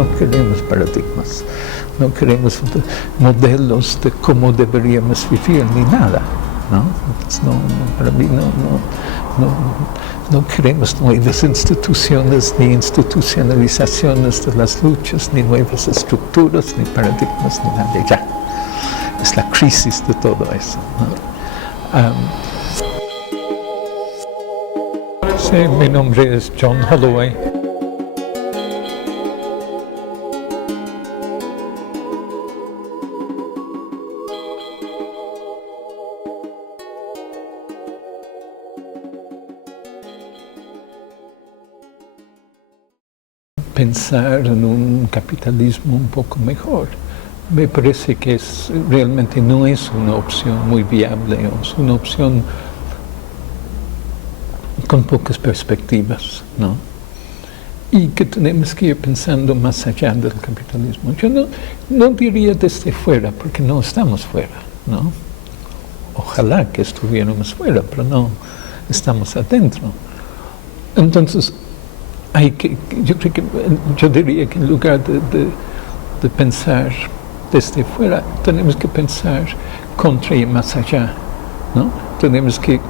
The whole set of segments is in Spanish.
no queremos paradigmas, no queremos modelos de cómo deberíamos vivir, ni nada, ¿no? Para mí no queremos nuevas instituciones, ni institucionalizaciones de las luchas, ni nuevas estructuras, ni paradigmas, ni nada, ya. Es la crisis de todo eso, ¿no? Sí, mi nombre es John Holloway. Pensar en un capitalismo un poco mejor. Me parece que realmente no es una opción muy viable, es una opción con pocas perspectivas, ¿no? Y que tenemos que ir pensando más allá del capitalismo. Yo no diría desde fuera, porque no estamos fuera, ¿no? Ojalá que estuviéramos fuera, pero no estamos adentro. Entonces, yo diría que en lugar de pensar desde fuera, tenemos que pensar contra y más allá, ¿no? Tenemos que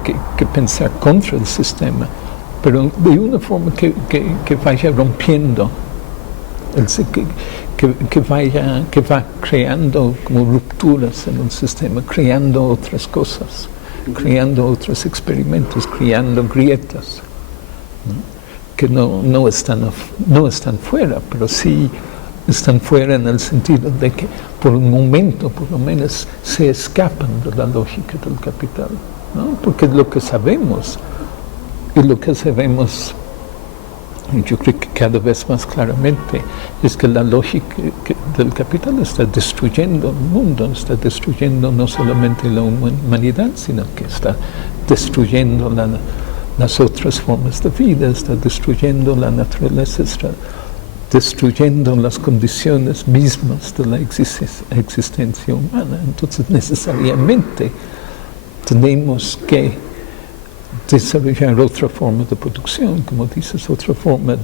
pensar contra el sistema, pero de una forma que vaya rompiendo, que va creando como rupturas en el sistema, creando otras cosas, creando otros experimentos, creando grietas, ¿no? Que no están fuera, pero sí están fuera en el sentido de que por un momento, por lo menos, se escapan de la lógica del capital, ¿no? Porque lo que sabemos, y lo que sabemos, yo creo que cada vez más claramente, es que la lógica del capital está destruyendo el mundo, está destruyendo no solamente la humanidad, sino que está destruyendo las otras formas de vida, está destruyendo la naturaleza, está destruyendo las condiciones mismas de la existencia humana. Entonces, necesariamente tenemos que desarrollar otra forma de producción, como dices, otra forma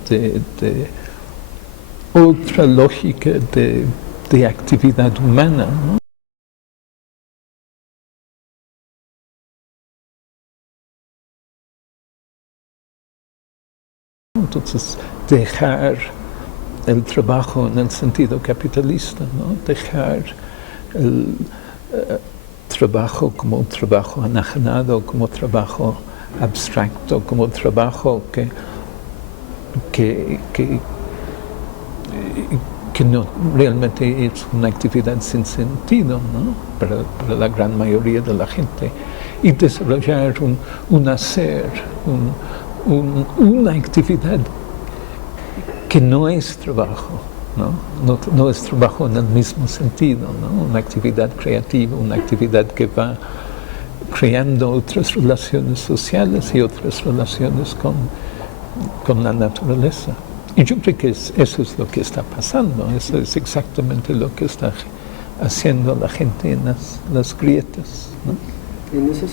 otra lógica de actividad humana, ¿no? Entonces, dejar el trabajo en el sentido capitalista, ¿no? Dejar el trabajo como un trabajo enajenado, como trabajo abstracto, como trabajo que no realmente es una actividad sin sentido, ¿no? para la gran mayoría de la gente, y desarrollar un hacer, una actividad que no es trabajo, no es trabajo en el mismo sentido, ¿no? Una actividad creativa, una actividad que va creando otras relaciones sociales y otras relaciones con la naturaleza. Y yo creo que eso es lo que está pasando, eso es exactamente lo que está haciendo la gente en las grietas, ¿no? En ese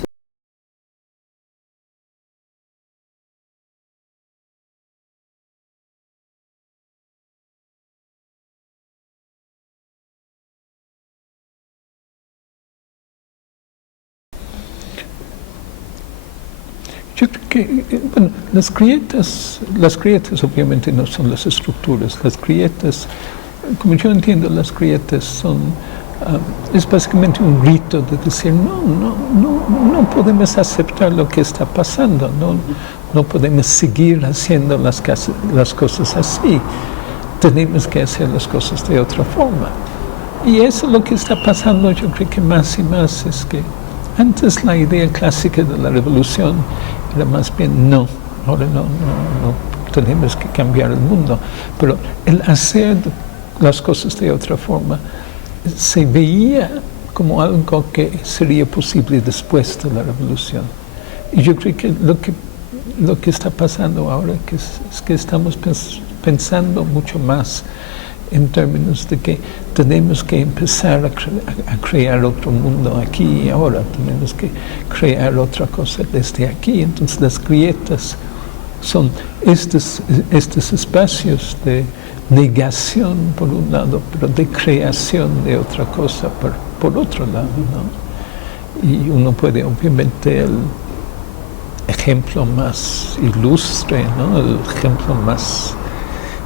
Yo creo que, bueno, las grietas obviamente no son las estructuras, las grietas, como yo entiendo, las grietas es básicamente un grito de decir, no podemos aceptar lo que está pasando, no podemos seguir haciendo las cosas así, tenemos que hacer las cosas de otra forma. Y eso es lo que está pasando, yo creo que más y más, es que antes la idea clásica de la revolución era más bien ahora no tenemos que cambiar el mundo, pero el hacer las cosas de otra forma se veía como algo que sería posible después de la revolución. Y yo creo que lo que está pasando ahora es que estamos pensando mucho más en términos de que tenemos que empezar a crear otro mundo aquí y ahora, tenemos que crear otra cosa desde aquí. Entonces las grietas son estos espacios de negación por un lado, pero de creación de otra cosa por otro lado, ¿no? Y uno puede, obviamente, el ejemplo más ilustre, ¿no? El ejemplo más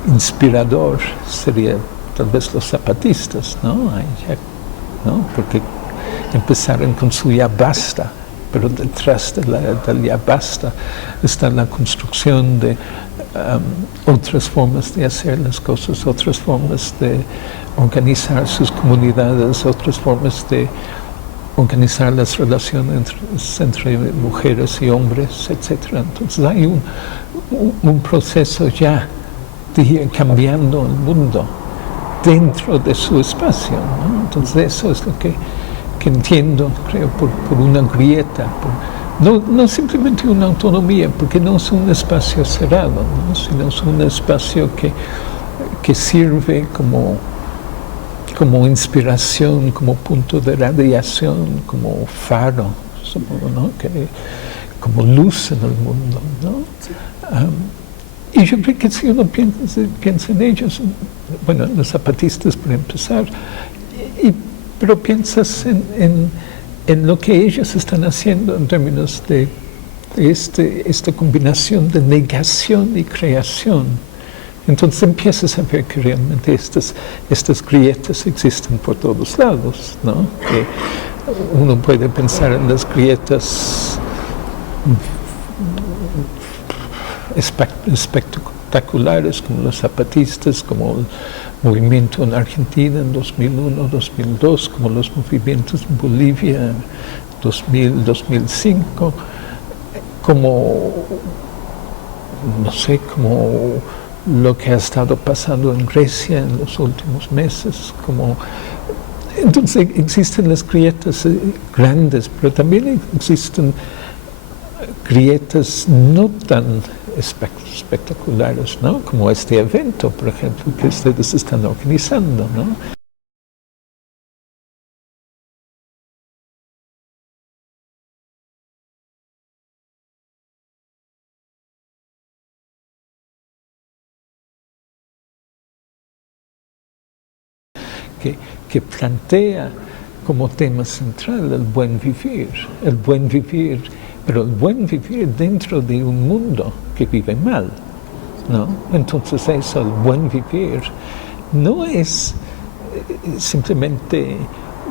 inspirador sería tal vez los zapatistas, ¿no? ¿no? Porque empezaron con su ya basta, pero detrás del ya basta está la construcción de otras formas de hacer las cosas, otras formas de organizar sus comunidades, otras formas de organizar las relaciones entre mujeres y hombres, etc. Entonces hay un proceso ya de ir cambiando el mundo dentro de su espacio, ¿no? Entonces eso es lo que entiendo, creo, por una grieta, no simplemente una autonomía, porque no es un espacio cerrado, ¿no? Sino es un espacio que sirve como inspiración, como punto de radiación, como faro, supongo, ¿no? Como luz en el mundo, ¿no? Y yo creo que si uno piensa en ellos, bueno, los zapatistas por empezar, pero piensas en lo que ellos están haciendo en términos de esta combinación de negación y creación. Entonces empiezas a ver que realmente estas grietas existen por todos lados, ¿no? Que uno puede pensar en las grietas espectaculares como los zapatistas, como el movimiento en Argentina en 2001, 2002, como los movimientos en Bolivia en 2000, 2005, como, no sé, como lo que ha estado pasando en Grecia en los últimos meses, entonces existen las grietas grandes, pero también existen grietas no tan espectaculares, ¿no? Como este evento, por ejemplo, que ustedes están organizando, ¿no? Que plantea como tema central el buen vivir, pero el buen vivir dentro de un mundo que vive mal, ¿no? Entonces eso, el buen vivir, no es simplemente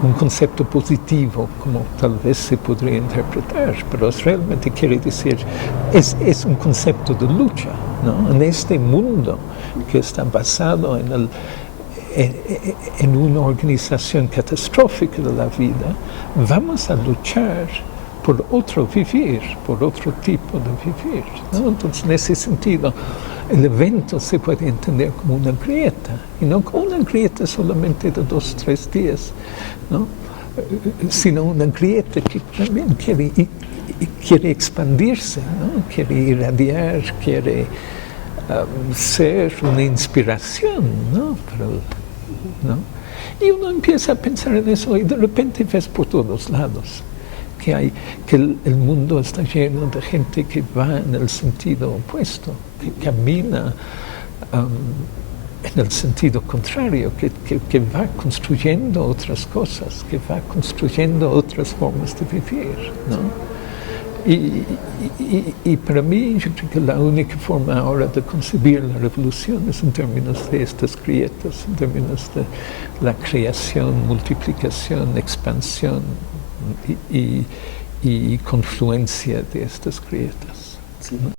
un concepto positivo, como tal vez se podría interpretar, pero realmente quiere decir, es un concepto de lucha, ¿no? En este mundo que está basado en una organización catastrófica de la vida, vamos a luchar por otro vivir, por otro tipo de vivir, ¿no? Entonces, en ese sentido, el evento se puede entender como una grieta, y no como una grieta solamente de 2 o 3 días, ¿no? Sino una grieta que también quiere expandirse, ¿no? Quiere irradiar, quiere ser una inspiración, ¿no? ¿no? Y uno empieza a pensar en eso y de repente ves por todos lados que el mundo está lleno de gente que va en el sentido opuesto, que camina en el sentido contrario, que va construyendo otras cosas, que va construyendo otras formas de vivir, ¿no? Y para mí, yo creo que la única forma ahora de concebir la revolución es en términos de estas grietas, en términos de la creación, multiplicación, expansión y confluencia de estas grietas. Sí. ¿No?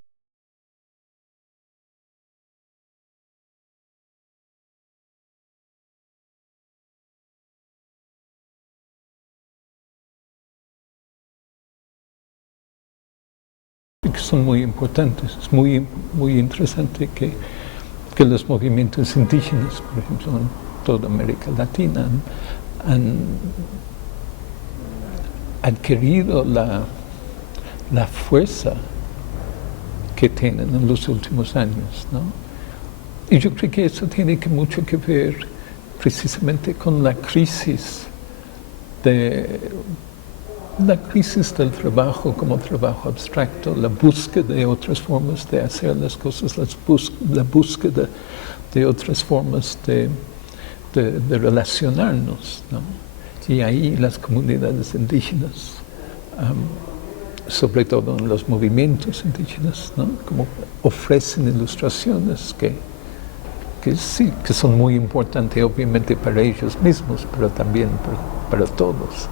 Que son muy importantes. Es muy interesante que los movimientos indígenas, por ejemplo, en toda América Latina, han adquirido la fuerza que tienen en los últimos años, ¿no? Y yo creo que eso tiene mucho que ver precisamente con la crisis del trabajo como trabajo abstracto, la búsqueda de otras formas de hacer las cosas, la búsqueda de otras formas de relacionarnos, ¿no? Y ahí las comunidades indígenas, sobre todo en los movimientos indígenas, ¿no? Como ofrecen ilustraciones que sí, que son muy importantes obviamente para ellos mismos, pero también para todos.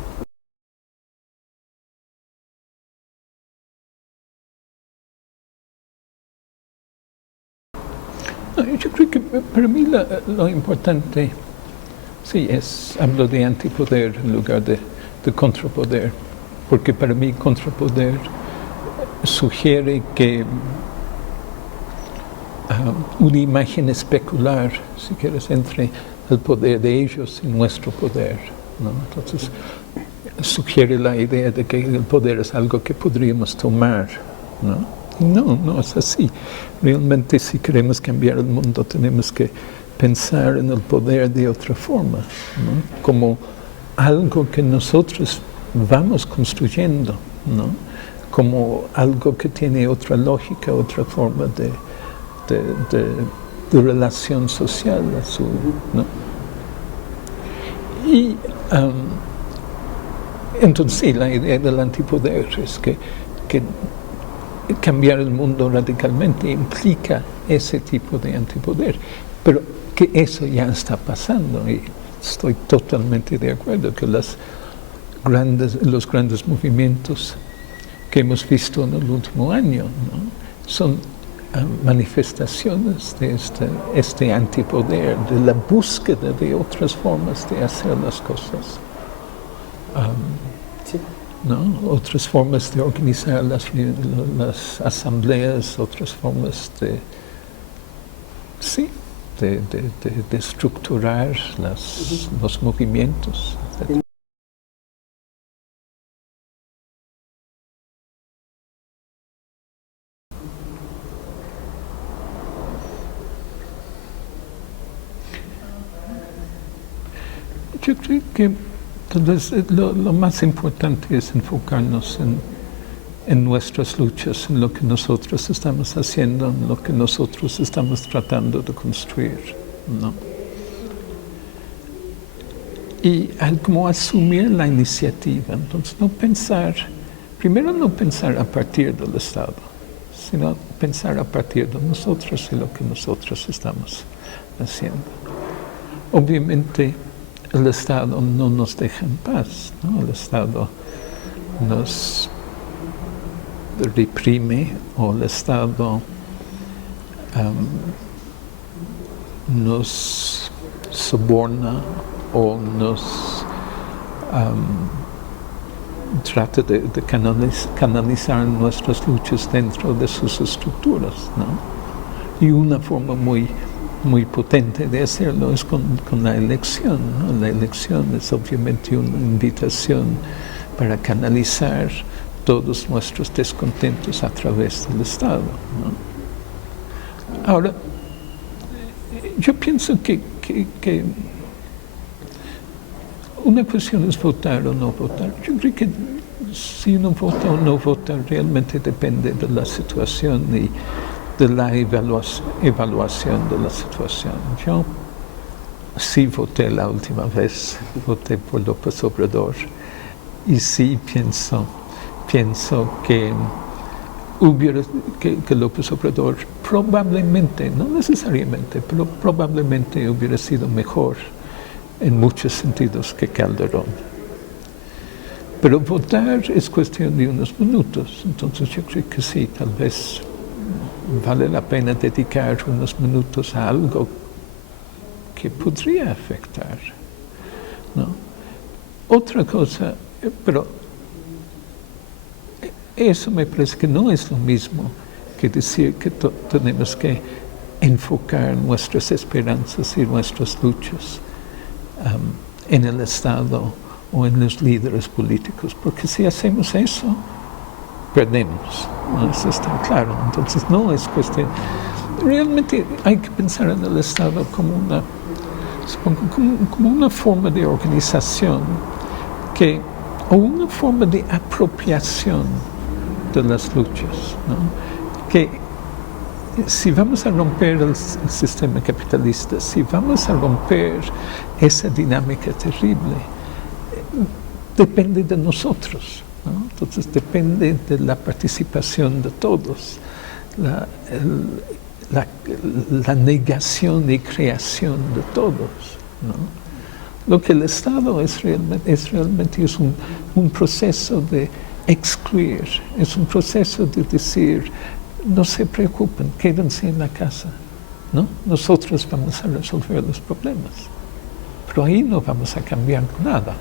Yo creo que para mí lo importante, sí, hablo de antipoder en lugar de contrapoder, porque para mí contrapoder sugiere que una imagen especular, si quieres, entre el poder de ellos y nuestro poder, ¿no? Entonces, sugiere la idea de que el poder es algo que podríamos tomar, ¿no? No es así. Realmente, si queremos cambiar el mundo, tenemos que pensar en el poder de otra forma, ¿no? Como algo que nosotros vamos construyendo, ¿no? Como algo que tiene otra lógica, otra forma de relación social, ¿no? Y entonces sí, la idea del antipoder es que cambiar el mundo radicalmente implica ese tipo de antipoder, pero que eso ya está pasando, y estoy totalmente de acuerdo que los grandes movimientos que hemos visto en el último año, ¿no? Son manifestaciones de este antipoder, de la búsqueda de otras formas de hacer las cosas. Sí. ¿No? Otras formas de organizar las asambleas, otras formas de estructurar los movimientos, etc. Yo creo que tal vez lo más importante es enfocarnos en nuestras luchas, en lo que nosotros estamos haciendo, en lo que nosotros estamos tratando de construir, ¿no? Y como asumir la iniciativa, entonces primero no pensar a partir del Estado, sino pensar a partir de nosotros y lo que nosotros estamos haciendo. Obviamente el Estado no nos deja en paz, ¿no? El Estado nos reprime, o el Estado nos soborna o nos trata de canalizar nuestras luchas dentro de sus estructuras, ¿no? Y una forma muy potente de hacerlo es con la elección, ¿no? La elección es obviamente una invitación para canalizar todos nuestros descontentos a través del Estado, ¿no? Ahora, yo pienso que una cuestión es votar o no votar. Yo creo que si uno vota o no vota realmente depende de la situación y de la evaluación de la situación. Yo sí voté la última vez, voté por López Obrador, y sí pienso que López Obrador probablemente, no necesariamente, pero probablemente hubiera sido mejor en muchos sentidos que Calderón. Pero votar es cuestión de unos minutos, entonces yo creo que sí, tal vez vale la pena dedicar unos minutos a algo que podría afectar, ¿no? Otra cosa, pero eso me parece que no es lo mismo que decir que tenemos que enfocar nuestras esperanzas y nuestras luchas en el Estado o en los líderes políticos, porque si hacemos eso, perdemos, ¿no? Eso está claro. Entonces no es cuestión, realmente hay que pensar en el Estado como una forma de organización o una forma de apropiación de las luchas, ¿no? Que si vamos a romper el sistema capitalista, si vamos a romper esa dinámica terrible, depende de nosotros, ¿no? Entonces depende de la participación de todos, la negación y creación de todos, ¿no? Lo que el Estado es realmente un proceso de excluir, es un proceso de decir, no se preocupen, quédense en la casa, ¿no? Nosotros vamos a resolver los problemas, pero ahí no vamos a cambiar nada.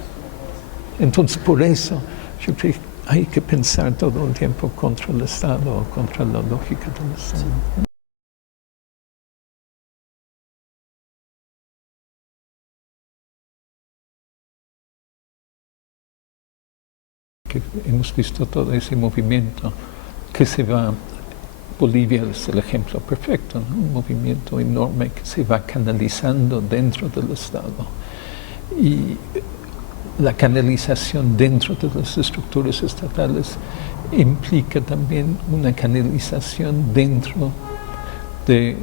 Entonces, por eso, yo creo que hay que pensar todo el tiempo contra el Estado o contra la lógica del Estado. Sí. Que hemos visto todo ese movimiento que se va, Bolivia es el ejemplo perfecto, ¿no? Un movimiento enorme que se va canalizando dentro del Estado. Y la canalización dentro de las estructuras estatales implica también una canalización dentro de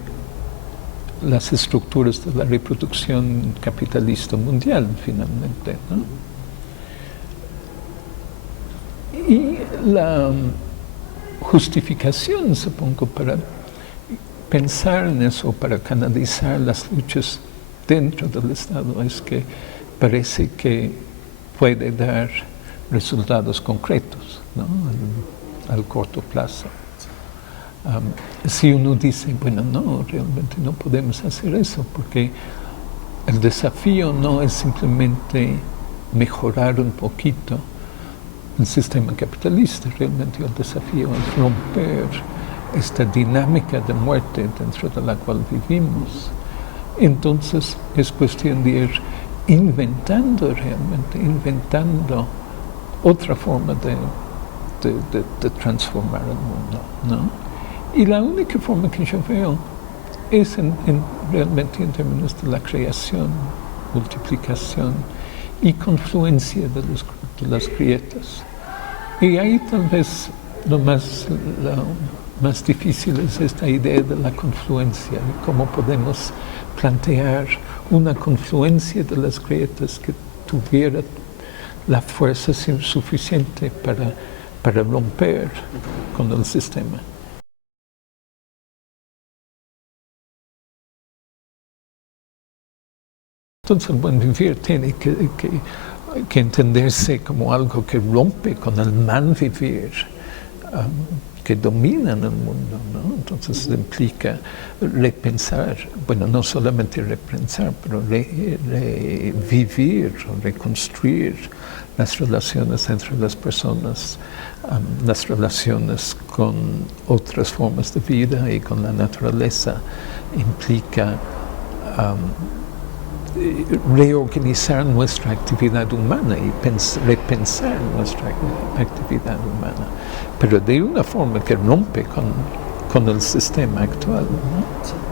las estructuras de la reproducción capitalista mundial, finalmente, ¿no? Y la justificación, supongo, para pensar en eso, para canalizar las luchas dentro del Estado, es que parece que puede dar resultados concretos, ¿no? Al corto plazo. Si uno dice, bueno, no, realmente no podemos hacer eso, porque el desafío no es simplemente mejorar un poquito el sistema capitalista, realmente el desafío es romper esta dinámica de muerte dentro de la cual vivimos. Entonces es cuestión de ir inventando realmente, inventando otra forma de transformar el mundo, ¿no? Y la única forma que yo veo es realmente en términos de la creación, multiplicación y confluencia de las grietas. Y ahí tal vez lo más difícil es esta idea de la confluencia, de cómo podemos plantear una confluencia de las grietas que tuviera la fuerza suficiente para romper con el sistema. Entonces el buen vivir tiene que entenderse como algo que rompe con el mal vivir que domina en el mundo, ¿no? Entonces implica repensar, bueno, no solamente repensar, pero revivir o reconstruir las relaciones entre las personas, las relaciones con otras formas de vida y con la naturaleza. Implica reorganizar nuestra actividad humana y repensar nuestra actividad humana, pero de una forma que rompe con el sistema actual, ¿no?